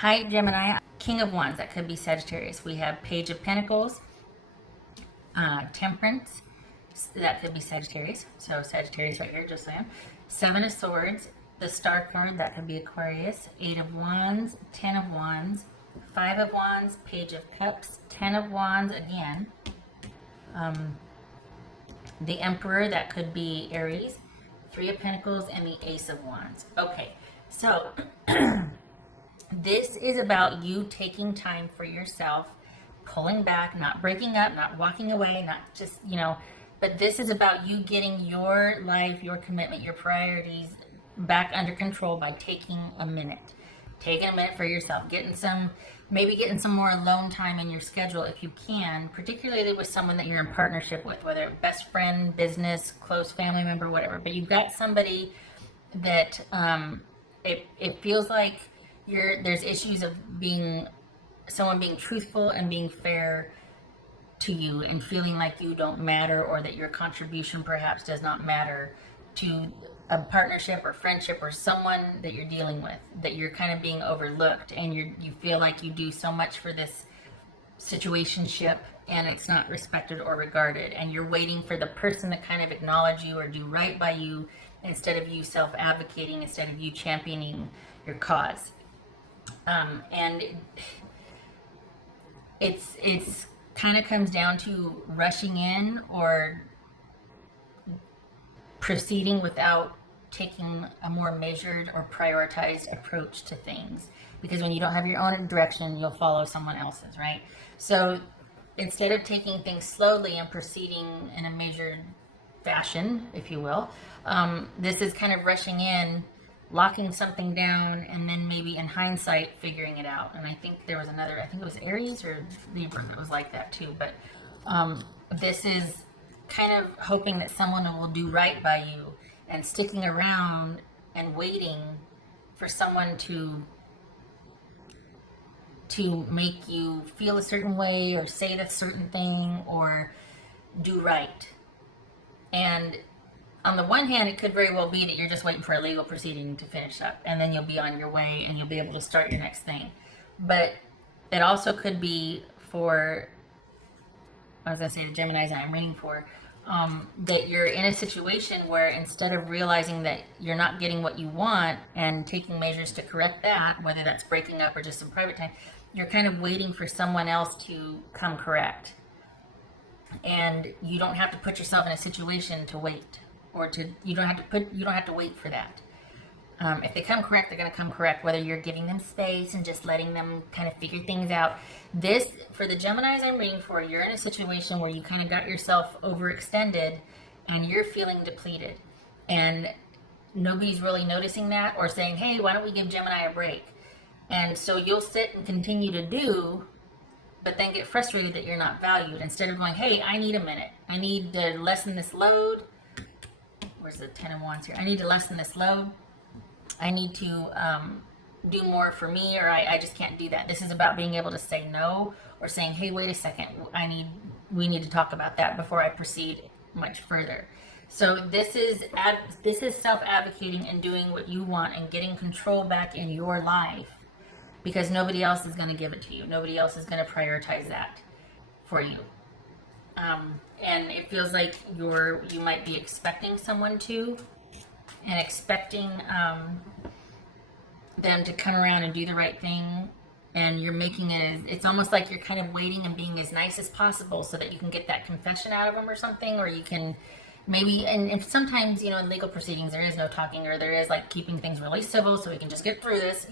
Hi, Gemini. King of Wands, that could be Sagittarius. We have Page of Pentacles, Temperance, that could be Sagittarius. So Sagittarius right here, just saying. Seven of Swords, the Star card, that could be Aquarius. Eight of Wands, Ten of Wands, Five of Wands, Page of Cups, Ten of Wands again. The Emperor, that could be Aries. Three of Pentacles, and the Ace of Wands. Okay, so this is about you taking time for yourself, pulling back, not breaking up, not walking away, not just, but this is about you getting your life, your commitment, your priorities back under control by taking a minute. Taking a minute for yourself, maybe getting some more alone time in your schedule if you can, particularly with someone that you're in partnership with, whether best friend, business, close family member, whatever. But you've got somebody that it feels like there's issues of someone being truthful and being fair to you and feeling like you don't matter, or that your contribution perhaps does not matter to a partnership or friendship or someone that you're dealing with, that you're kind of being overlooked, and you feel like you do so much for this situationship and it's not respected or regarded, and you're waiting for the person to kind of acknowledge you or do right by you instead of you self-advocating, instead of you championing your cause. And it's kind of comes down to rushing in or proceeding without taking a more measured or prioritized approach to things. Because when you don't have your own direction, you'll follow someone else's, right? So instead of taking things slowly and proceeding in a measured fashion, if you will, this is kind of rushing in, locking something down, and then maybe in hindsight figuring it out. And I think there was another, I think it was Aries or Libra that was like that too. But this is kind of hoping that someone will do right by you, and sticking around and waiting for someone to make you feel a certain way or say a certain thing or do right. And on the one hand, it could very well be that you're just waiting for a legal proceeding to finish up, and then you'll be on your way and you'll be able to start your next thing. But it also could be for, I was going to say the Geminis that I'm reading for, that you're in a situation where instead of realizing that you're not getting what you want and taking measures to correct that, whether that's breaking up or just some private time, you're kind of waiting for someone else to come correct. And you don't have to put yourself in a situation to wait, or you don't have to wait for that. If they come correct, they're going to come correct, whether you're giving them space and just letting them kind of figure things out. This, for the Geminis I'm reading for, you're in a situation where you kind of got yourself overextended and you're feeling depleted. And nobody's really noticing that or saying, hey, why don't we give Gemini a break? And so you'll sit and continue to do, but then get frustrated that you're not valued. Instead of going, hey, I need a minute. I need to lessen this load. Where's the Ten of Wands here? I need to lessen this load. I need to do more for me, or I just can't do that. This is about being able to say no, or saying, hey, wait a second, we need to talk about that before I proceed much further. So this is self-advocating and doing what you want and getting control back in your life, because nobody else is going to give it to you. Nobody else is going to prioritize that for you. And it feels like you might be expecting someone to, and expecting them to come around and do the right thing, and you're making it's almost like you're kind of waiting and being as nice as possible so that you can get that confession out of them or something, or you can maybe, and sometimes, in legal proceedings there is no talking, or there is like keeping things really civil so we can just get through this,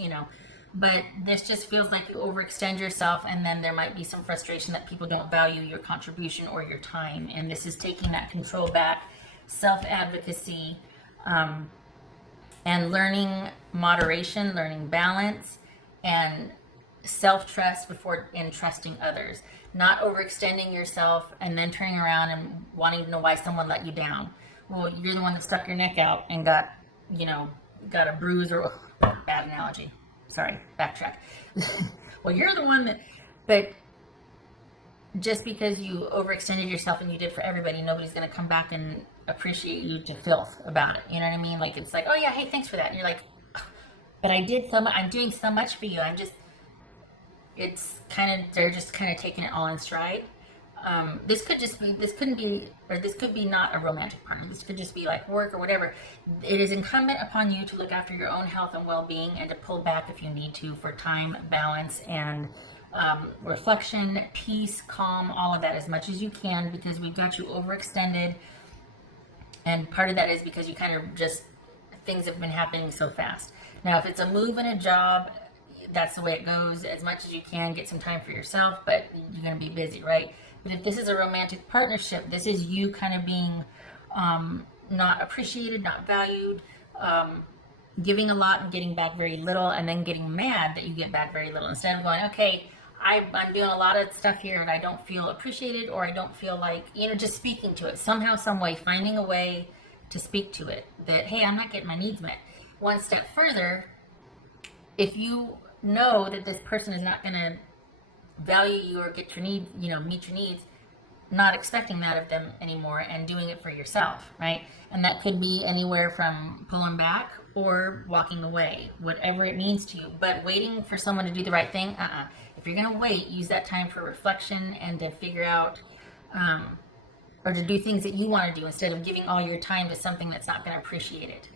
but this just feels like you overextend yourself, and then there might be some frustration that people don't value your contribution or your time, and this is taking that control back, self-advocacy, and learning moderation, learning balance, and self-trust before entrusting others. Not overextending yourself and then turning around and wanting to know why someone let you down. Well, you're the one that stuck your neck out and got a bruise, or bad analogy. Sorry, backtrack. Well, you're the one but just because you overextended yourself and you did for everybody, nobody's going to come back and appreciate you to filth about it. You know what I mean? Like, it's like, oh yeah, hey, thanks for that. And you're like, but I'm doing so much for you. it's kind of, they're just kind of taking it all in stride. This could be not a romantic partner. This could just be like work or whatever. It is incumbent upon you to look after your own health and well-being, and to pull back if you need to for time, balance, and reflection, peace, calm, all of that as much as you can, because we've got you overextended. And part of that is because you kind of just, things have been happening so fast. Now, if it's a move in a job, that's the way it goes. As much as you can, get some time for yourself, but you're going to be busy, right? But if this is a romantic partnership, this is you kind of being not appreciated, not valued, giving a lot and getting back very little, and then getting mad that you get back very little. Instead of going, okay, I'm doing a lot of stuff here and I don't feel appreciated, or I don't feel like, just speaking to it somehow, some way, finding a way to speak to it that, hey, I'm not getting my needs met. One step further, if you know that this person is not going to value you or get your need, meet your needs, not expecting that of them anymore and doing it for yourself, right? And that could be anywhere from pulling back or walking away, whatever it means to you. But waiting for someone to do the right thing, If you're going to wait, use that time for reflection and to figure out, or to do things that you want to do instead of giving all your time to something that's not going to appreciate it.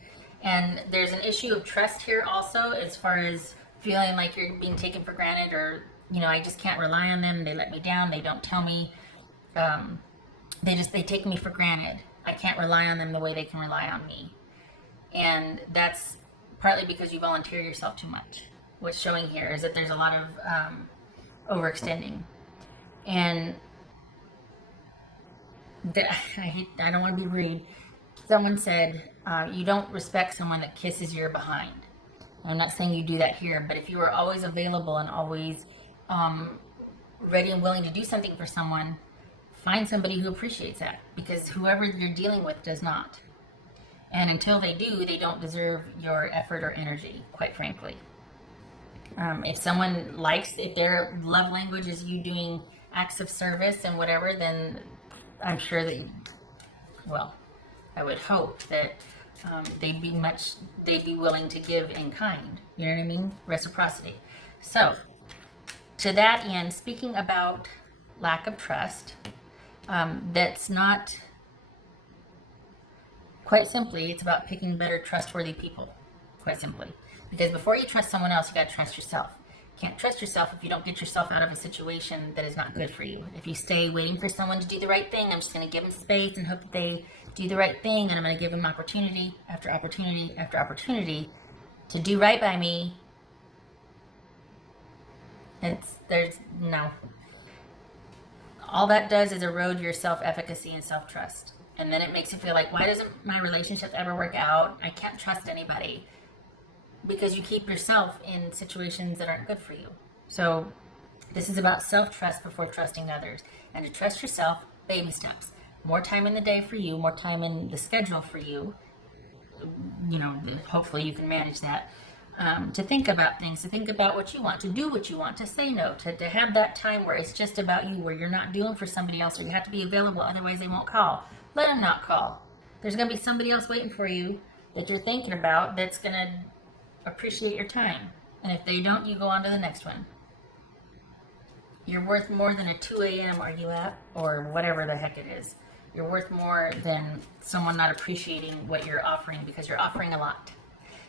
And there's an issue of trust here also, as far as feeling like you're being taken for granted, or I just can't rely on them. They let me down. They don't tell me. They take me for granted. I can't rely on them the way they can rely on me. And that's partly because you volunteer yourself too much. What's showing here is that there's a lot of overextending. And I don't want to be rude. Someone said, you don't respect someone that kisses your behind. I'm not saying you do that here, but if you are always available and always ready and willing to do something for someone, find somebody who appreciates that, because whoever you're dealing with does not. And until they do, they don't deserve your effort or energy, quite frankly. If someone if their love language is you doing acts of service and whatever, then I'm sure that, I would hope that they'd be willing to give in kind. You know what I mean? Reciprocity. So, to that end, speaking about lack of trust, that's not, quite simply, it's about picking better trustworthy people, quite simply. Because before you trust someone else, you got to trust yourself. You can't trust yourself if you don't get yourself out of a situation that is not good for you. If you stay waiting for someone to do the right thing, I'm just going to give them space and hope that they do the right thing, and I'm going to give them opportunity after opportunity after opportunity to do right by me. No. All that does is erode your self-efficacy and self-trust. And then it makes you feel like, why doesn't my relationship ever work out? I can't trust anybody. Because you keep yourself in situations that aren't good for you. So this is about self-trust before trusting others. And to trust yourself, baby steps. More time in the day for you, more time in the schedule for you. Hopefully you can manage that. To think about things, to think about what you want, to do what you want, to say no, to have that time where it's just about you, where you're not doing for somebody else, or you have to be available, otherwise they won't call. Let them not call. There's going to be somebody else waiting for you that you're thinking about that's going to appreciate your time. And if they don't, you go on to the next one. You're worth more than a 2 a.m. are you at, or whatever the heck it is. You're worth more than someone not appreciating what you're offering, because you're offering a lot.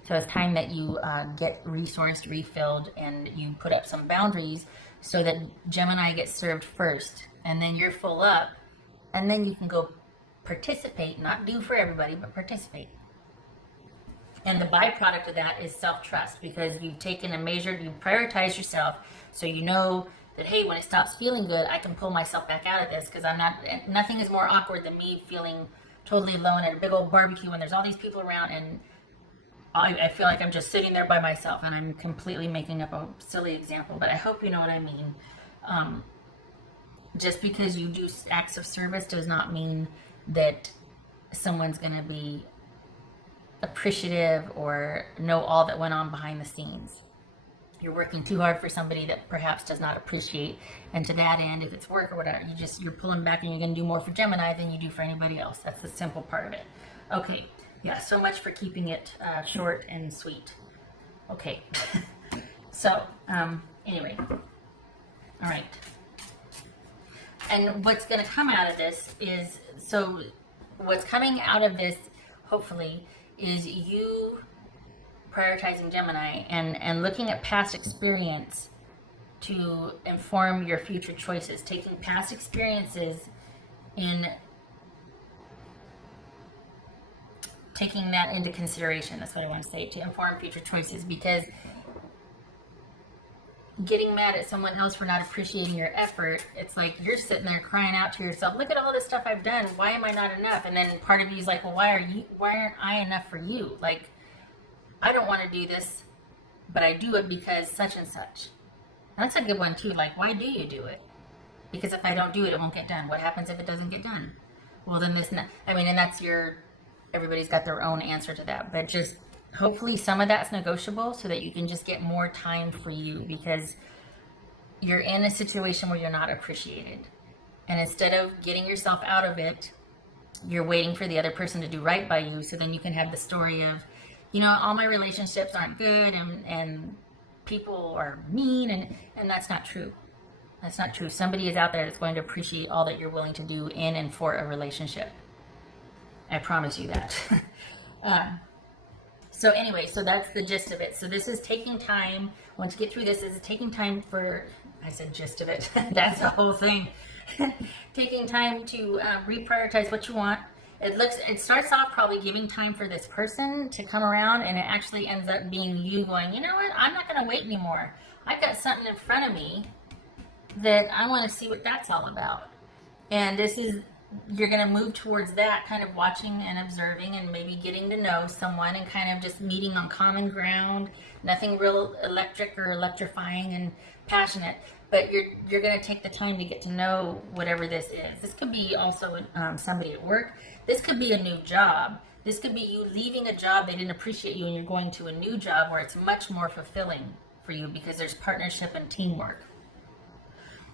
So it's time that you get resourced, refilled, and you put up some boundaries so that Gemini gets served first, and then you're full up, and then you can go participate, not do for everybody, but participate. And the byproduct of that is self-trust, because you've taken and measured, you've prioritized yourself, so you know that, hey, when it stops feeling good, I can pull myself back out of this, because nothing is more awkward than me feeling totally alone at a big old barbecue when there's all these people around, and I feel like I'm just sitting there by myself, and I'm completely making up a silly example, but I hope you know what I mean. Just because you do acts of service does not mean that someone's going to be appreciative or know all that went on behind the scenes. You're working too hard for somebody that perhaps does not appreciate, and to that end, if it's work or whatever, you're pulling back, and you're going to do more for Gemini than you do for anybody else. That's the simple part of it. Okay, yeah, so much for keeping it short and sweet. Okay, so anyway, All right. And what's going to come out of this is, so what's coming out of this, hopefully, is you prioritizing Gemini and looking at past experience to inform your future choices, taking past experiences in taking that into consideration. That's what I want to say, to inform future choices, because getting mad at someone else for not appreciating your effort, it's like you're sitting there crying out to yourself, look at all this stuff I've done, why am I not enough? And then part of you is like, well, why aren't I enough for you? Like, I don't want to do this, but I do it because such and such. And that's a good one too. Like, why do you do it? Because if I don't do it, it won't get done. What happens if it doesn't get done? Well, then and that's everybody's got their own answer to that, but just hopefully some of that's negotiable so that you can just get more time for you, because you're in a situation where you're not appreciated. And instead of getting yourself out of it, you're waiting for the other person to do right by you, so then you can have the story of, all my relationships aren't good and people are mean, and that's not true. That's not true. Somebody is out there that's going to appreciate all that you're willing to do in and for a relationship. I promise you that. So anyway, so that's the gist of it. So this is taking time. Once you get through this is taking time for, I said gist of it. That's the whole thing. Taking time to reprioritize what you want. It starts off probably giving time for this person to come around, and it actually ends up being you going, you know what, I'm not going to wait anymore. I've got something in front of me that I want to see what that's all about. And you're going to move towards that, kind of watching and observing and maybe getting to know someone and kind of just meeting on common ground. Nothing real electric or electrifying and passionate, but you're going to take the time to get to know whatever this is. This could be also somebody at work. This could be a new job. This could be you leaving a job they didn't appreciate you, and you're going to a new job where it's much more fulfilling for you because there's partnership and teamwork.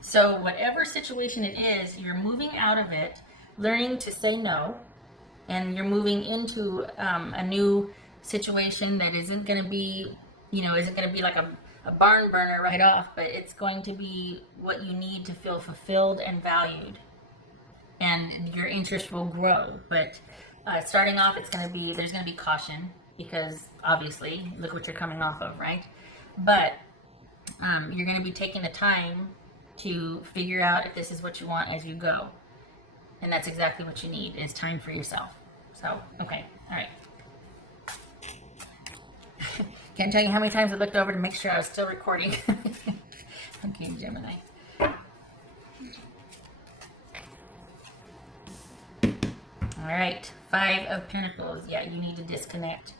So whatever situation it is, you're moving out of it, learning to say no, and you're moving into a new situation that isn't going to be, like a barn burner right off, but it's going to be what you need to feel fulfilled and valued, and your interest will grow. But starting off, there's going to be caution, because obviously, look what you're coming off of, right? But you're going to be taking the time to figure out if this is what you want as you go. And that's exactly what you need, is time for yourself. So, okay, all right. Can't tell you how many times I looked over to make sure I was still recording. Okay, Gemini. All right, 5 of Pentacles. Yeah, you need to disconnect.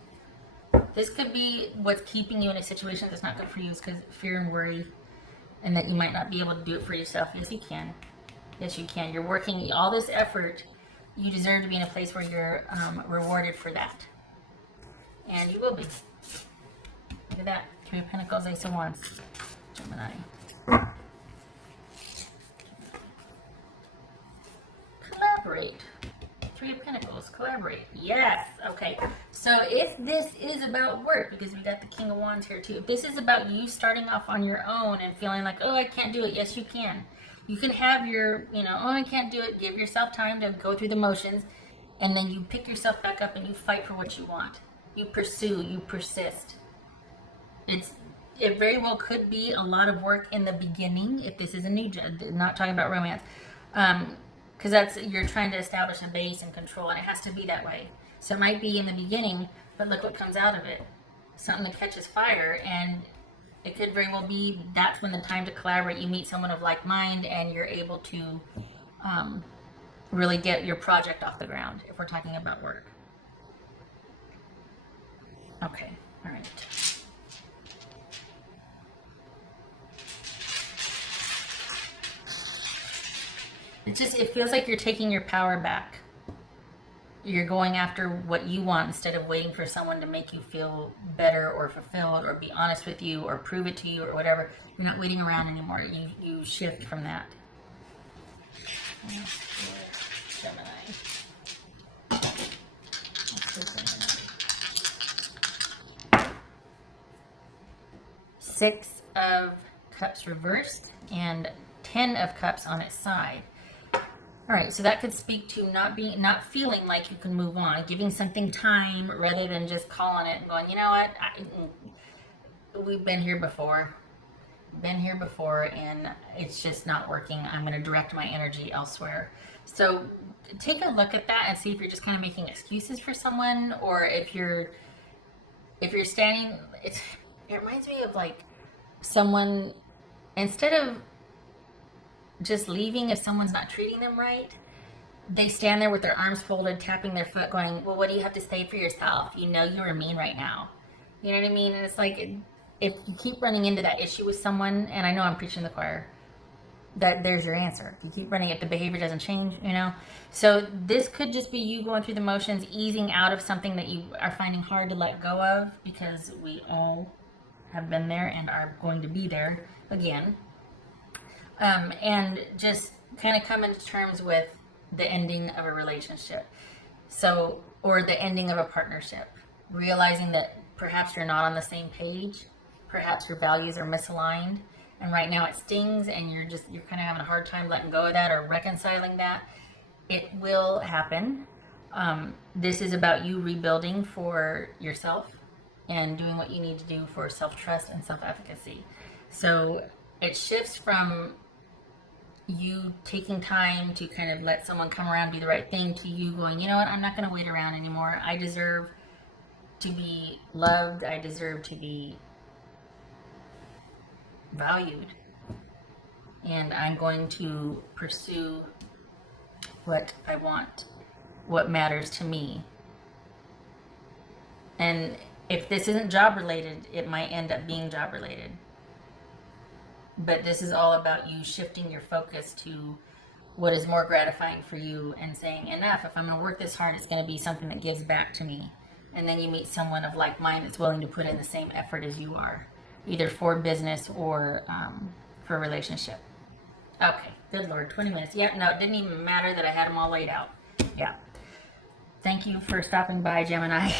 This could be what's keeping you in a situation that's not good for you, is because fear and worry, and that you might not be able to do it for yourself. Yes, you can. Yes, you can. You're working all this effort. You deserve to be in a place where you're rewarded for that. And you will be. Look at that. 3 of Pentacles, Ace of Wands. Gemini. Collaborate. 3 of Pentacles. Collaborate. Yes. Okay. So if this is about work, because we got the King of Wands here too. If this is about you starting off on your own and feeling like, oh, I can't do it. Yes, you can. You can have your, oh, I can't do it. Give yourself time to go through the motions, and then you pick yourself back up and you fight for what you want. You pursue, you persist. It very well could be a lot of work in the beginning if this is a new job. Not talking about romance, because you're trying to establish a base and control, and it has to be that way. So it might be in the beginning, but look what comes out of it. Something that catches fire, and it could very well be that's when the time to collaborate. You meet someone of like mind, and you're able to really get your project off the ground, if we're talking about work. Okay, all right. It feels like you're taking your power back. You're going after what you want instead of waiting for someone to make you feel better or fulfilled or be honest with you or prove it to you or whatever. You're not waiting around anymore. You shift from that. Gemini. 6 of Cups reversed and 10 of Cups on its side. All right, so that could speak to not feeling like you can move on, giving something time rather than just calling it and going, you know what, we've been here before, and it's just not working. I'm going to direct my energy elsewhere. So take a look at that and see if you're just kind of making excuses for someone, or if you're standing. It reminds me of like someone, instead of just leaving if someone's not treating them right, they stand there with their arms folded, tapping their foot, going, well, what do you have to say for yourself? You know you were mean right now. You know what I mean? And it's like, if you keep running into that issue with someone, and I know I'm preaching to the choir, that there's your answer. If you keep running it, the behavior doesn't change, you know? So this could just be you going through the motions, easing out of something that you are finding hard to let go of, because we all have been there and are going to be there again. And just kind of come into terms with the ending of a relationship. So, or the ending of a partnership. Realizing that perhaps you're not on the same page. Perhaps your values are misaligned. And right now it stings, and you're kind of having a hard time letting go of that or reconciling that. It will happen. This is about you rebuilding for yourself and doing what you need to do for self-trust and self-efficacy. So it shifts from you taking time to kind of let someone come around, do the right thing, to you going, you know what, I'm not going to wait around anymore. I deserve to be loved. I deserve to be valued. And I'm going to pursue what I want, what matters to me. And if this isn't job related, it might end up being job related. But this is all about you shifting your focus to what is more gratifying for you and saying, enough, if I'm going to work this hard, it's going to be something that gives back to me. And then you meet someone of like mind that's willing to put in the same effort as you are, either for business or for a relationship. Okay, good Lord, 20 minutes. Yeah, no, it didn't even matter that I had them all laid out. Yeah. Thank you for stopping by, Gemini.